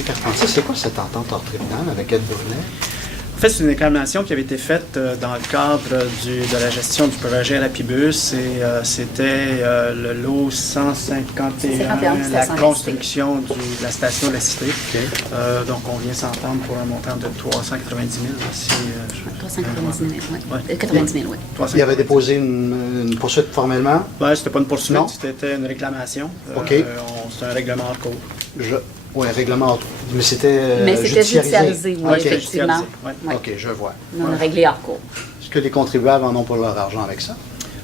M. Carpentier, c'est quoi cette entente hors tribunal avec Ed Brunet? En fait, c'est une réclamation qui avait été faite dans le cadre de la gestion du projet Rapibus et c'était le lot 151, la construction de la station de la Cité. Okay. Donc, on vient s'entendre pour un montant de 390 000. 390 000, oui. 90 000, oui. Il avait déposé une poursuite formellement? Oui, c'était pas une poursuite, c'était une réclamation. OK. C'est un règlement en cours. Oui, un règlement, mais c'était judiciarisé, oui, okay. effectivement. Oui. OK, je vois. On a réglé hors cours. Est-ce que les contribuables en ont pour leur argent avec ça?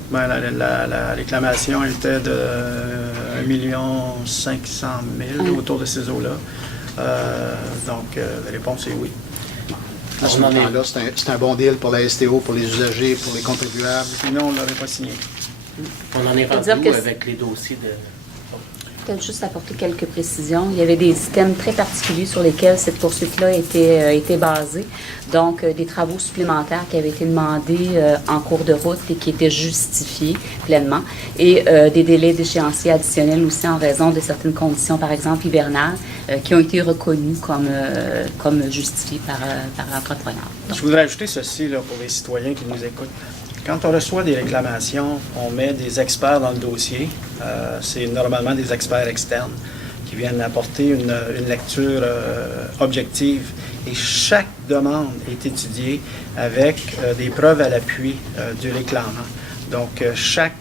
Bien, la réclamation était de 1 500 000 autour de ces eaux-là. Donc, la réponse est oui. À ce moment-là, c'est un bon deal pour la STO, pour les usagers, pour les contribuables. Sinon, on ne l'aurait pas signé. On en est rendu où avec les dossiers de... Peut-être juste apporter quelques précisions. Il y avait des items très particuliers sur lesquels cette poursuite-là était basée. Donc, des travaux supplémentaires qui avaient été demandés en cours de route et qui étaient justifiés pleinement. Et des délais d'échéancier additionnels aussi en raison de certaines conditions, par exemple hivernales, qui ont été reconnues comme justifiées par l'entrepreneur. Je voudrais ajouter ceci là, pour les citoyens qui nous écoutent. Quand on reçoit des réclamations, on met des experts dans le dossier. C'est normalement des experts externes qui viennent apporter une lecture objective. Et chaque demande est étudiée avec des preuves à l'appui du réclamant. Donc, chaque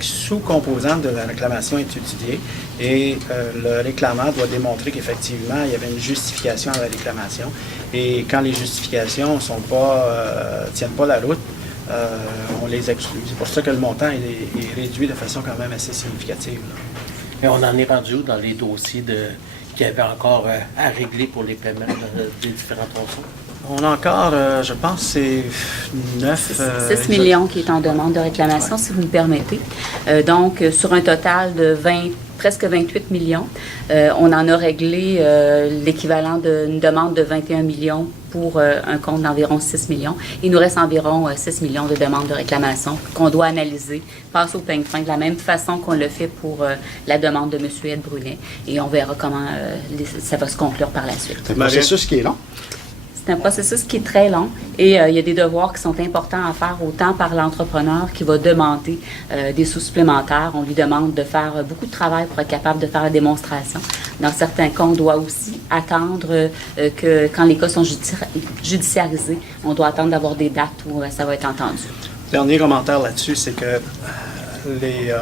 sous-composante de la réclamation est étudiée et le réclamant doit démontrer qu'effectivement, il y avait une justification à la réclamation. Et quand les justifications tiennent pas la route, on les exclut. C'est pour ça que le montant est réduit de façon quand même assez significative. Et on en est rendu où dans les dossiers qu'il y avait encore à régler pour les paiements des différents tronçons? On a encore, je pense, c'est 6 millions qui est en demande de réclamation, si vous me permettez. Donc, sur un total de presque 28 millions, on en a réglé l'équivalent d'une demande de 21 millions pour un compte d'environ 6 millions. Il nous reste environ 6 millions de demandes de réclamation qu'on doit analyser, passer au peigne fin de la même façon qu'on le fait pour la demande de M. Ed Brunet. Et on verra comment ça va se conclure par la suite. C'est un processus qui est long. C'est un processus qui est très long et il y a des devoirs qui sont importants à faire autant par l'entrepreneur qui va demander des sous supplémentaires. On lui demande de faire beaucoup de travail pour être capable de faire la démonstration. Dans certains cas, on doit aussi attendre que quand les cas sont judiciarisés, on doit attendre d'avoir des dates où ça va être entendu. Dernier commentaire là-dessus, c'est que les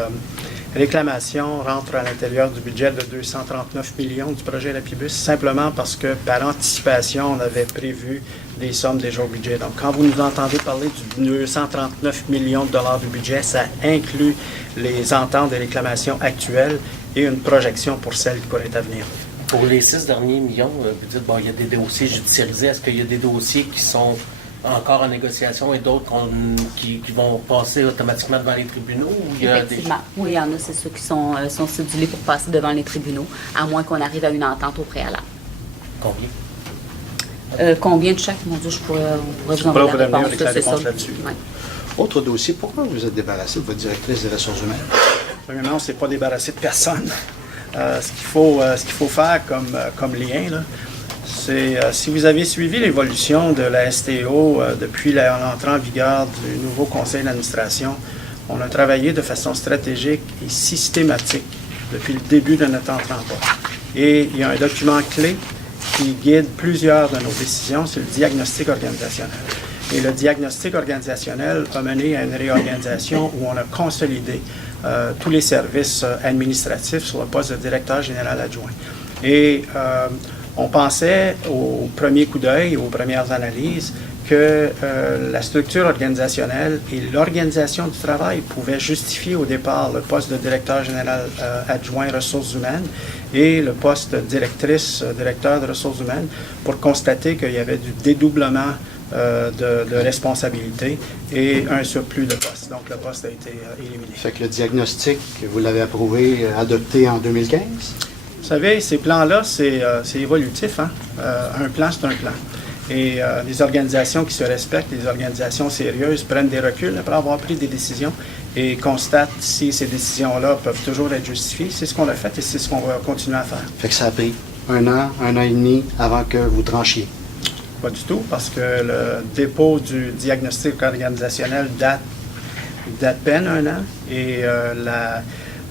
réclamations rentrent à l'intérieur du budget de 239 millions du projet Rapibus, simplement parce que par anticipation, on avait prévu des sommes déjà au budget. Donc, quand vous nous entendez parler du 239 millions de dollars du budget, ça inclut les ententes de réclamations actuelles et une projection pour celles qui pourraient être à venir. Pour les 6 derniers millions, vous dites, bon, il y a des dossiers judiciarisés. Est-ce qu'il y a des dossiers qui sont encore en négociation et d'autres qui vont passer automatiquement devant les tribunaux? Ou il y a Effectivement. Oui, il y en a, c'est ceux qui sont cédulés pour passer devant les tribunaux, à moins qu'on arrive à une entente au préalable. Combien? Combien de chaque? Mon Dieu, on pourrait vous envoyer la réponse. Avec la réponse là-dessus. Ouais. Autre dossier, pourquoi vous êtes débarrassé de votre directrice des ressources humaines? Premièrement, on ne s'est pas débarrassé de personne. Ce qu'il faut faire comme lien, là, c'est si vous avez suivi l'évolution de la STO depuis l'entrée en vigueur du nouveau conseil d'administration, on a travaillé de façon stratégique et systématique depuis le début de notre entrée en poste. Et il y a un document clé qui guide plusieurs de nos décisions, c'est le diagnostic organisationnel. Et le diagnostic organisationnel a mené à une réorganisation où on a consolidé tous les services administratifs sur le poste de directeur général adjoint. Et on pensait au premier coup d'œil, aux premières analyses, que la structure organisationnelle et l'organisation du travail pouvaient justifier au départ le poste de directeur général adjoint ressources humaines et le poste de directeur de ressources humaines pour constater qu'il y avait du dédoublement de responsabilités et un surplus de postes. Donc, le poste a été éliminé. Fait que le diagnostic, vous l'avez approuvé, adopté en 2015? Vous savez, ces plans-là, c'est évolutif. Hein? Un plan, c'est un plan. Et les organisations qui se respectent, les organisations sérieuses, prennent des reculs après avoir pris des décisions et constate si ces décisions-là peuvent toujours être justifiées. C'est ce qu'on a fait et c'est ce qu'on va continuer à faire. Fait que ça a pris un an et demi avant que vous tranchiez. Pas du tout, parce que le dépôt du diagnostic organisationnel date peine un an et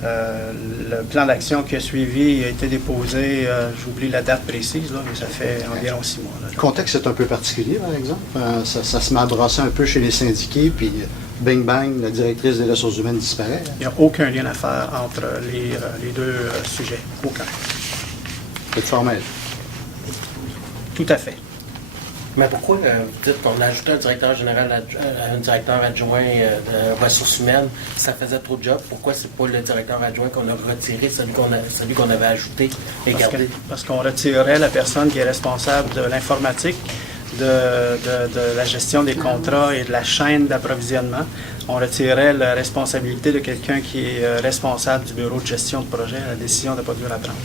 le plan d'action qui a suivi a été déposé, j'oublie la date précise, là, mais ça fait environ 6 mois. Là. Le contexte est un peu particulier, par exemple. Ça se met à brasser un peu chez les syndiqués, puis bing bang, la directrice des ressources humaines disparaît. Il n'y a aucun lien à faire entre les deux sujets. Aucun. C'est formel. Tout à fait. Mais pourquoi vous dites qu'on a ajouté un directeur général, un directeur adjoint de ressources humaines, ça faisait trop de job? Pourquoi c'est pas le directeur adjoint qu'on a retiré, celui qu'on avait ajouté et gardé? Parce qu'on retirerait la personne qui est responsable de l'informatique, de la gestion des contrats et de la chaîne d'approvisionnement. On retirerait la responsabilité de quelqu'un qui est responsable du bureau de gestion de projet, la décision de pas dur à prendre.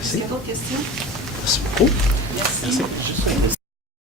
Est-ce qu'il y a d'autres questions? Merci beaucoup. Merci.